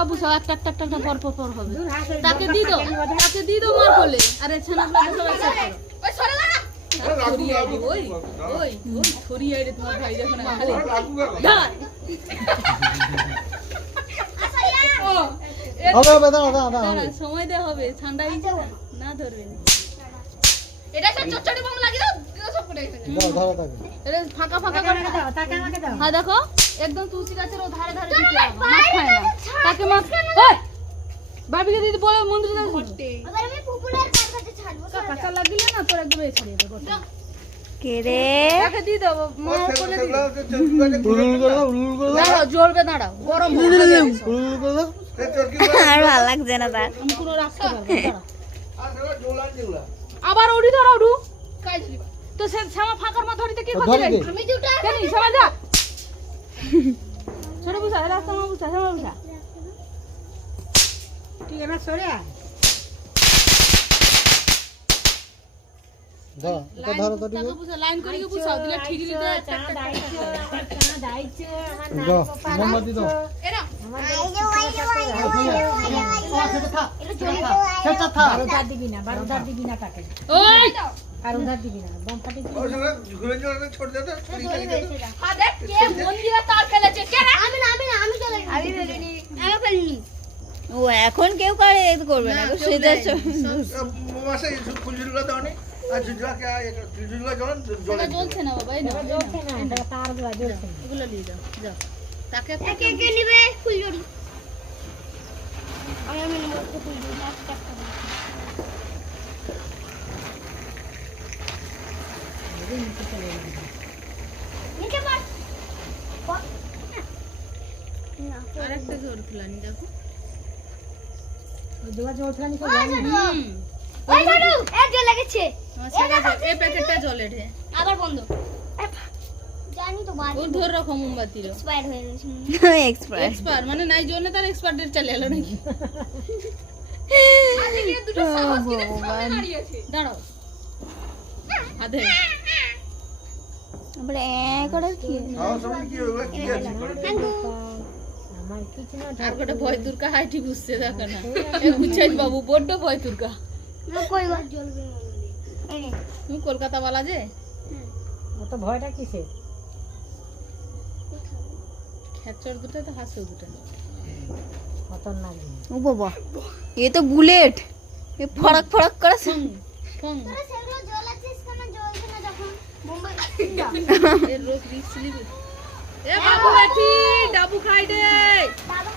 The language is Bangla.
ফাঁকা বুঝাও একটা একটা একটা পর পর পর হবে তাকে দি দাও মার বলে আরে ছানাগুলো সব একসাথে করো ওই সরে না ছড়িয়ে আইডি ওই ছড়িয়ে আইডি তোমার ভাই যখন খালি ধর হবে দাঁড়া সময় দে হবে ঠান্ডা হইছে না ধরবে না এটা সব চচ্চড়ি বম লাগি দাও সব করে গেছে ধরো তাকে এটা ফাঁকা ফাঁকা করে দাও তাকে আমাকে দাও হ্যাঁ দেখো একদম তুলসী গাছের ধারে ধারে দিতে হবে মাছ খায় না তাকে মাছ ওই ভাবিকে দিদি বলে মন্দিরে যাও আবার আমি পুকুরের কাছে ছাড়বো কাঁচা লাগিলে না তোর একদম এই ছড়িয়ে দেবো কে রে তাকে দি দাও মা কোলে দি উলুল করে দাও জ্বলবে দাঁড়াও গরম হবে উলুল করে দাও আর ভালো লাগছে না তার আমি পুরো রাখতে পারবো দাঁড়াও আবার ওড়ি ধরো ওড়ু কাই দিবা তো সে শ্যামা ফাঁকার মধ্যে ধরিতে কি করতে রে আমি দুটো কেন শ্যামা যা ছোট বুঝা রাস্তা মা বুঝা শ্যামা বুঝা তুই এবার সরে আয় দাও এটা ধরো তো তাকে বুঝা লাইন করে কি বুঝাও দিলে ঠিকই দিতে দাও মোমবাতি দাও এরা সেটা থাক বারো ধার দিবি না তাকে ওই আর উধার দিবি না বম ফাটি আ দেখ কে মন্দিরে তার ফেলেছে কে রে আমি চলে আমি ফেলিনি আমি ফেলিনি ও এখন কেউ করে এই করবে না সেটা সেটা জ্বলছে না বাবা এই না জ্বলছে না এটা তার গুলা জ্বলছে না এগুলো নিয়ে যাও যাও তাকে একটা কে কে নিবে ফুলজড়ি আমি নেব ফুলজড়ি একটা নিচে পার আরেকটা জোর ফুলানি দেখো ওই দুয়া জ্বলছে না নিচে ওই ছাড়ু এ যে লেগেছে আমার সেটা এই প্যাকেটটা জ্বলে রে আবার বন্ধ জানি তো বাদ ও ধর রাখো মোমবাতি রে এক্সপায়ার হয়ে গেছে এক্সপার্ট এক্সপায়ার মানে নাই জন্য তার এক্সপায়ার ডেট চলে এলো নাকি আজকে দুটো সাহস কিনে সামনে দাঁড়িয়েছে দাঁড়াও আধে আমরা করার কি আমার কিছু না আর গোটা ভয় দুর্গা হাইটি বুঝছে দেখো না এ বুঝছাই বাবু বড্ড ভয় দুর্গা না কই বার জ্বলবে এই নে তুমি কলকাতা वाला যে অত ভয়টা কিসে খেচর দুটো তো হাসে দুটো খতরনাক ও বাবা এ তো বুলেট এ ফড়ক ফড়ক করে ফং তোরা সেগুলো জ্বলাচ্ছিস কেন জ্বলছে না যখন মুম্বাই এর রোজ রিক্স লিবি এ বাবু বেটি ডাবু খাই দে বাবা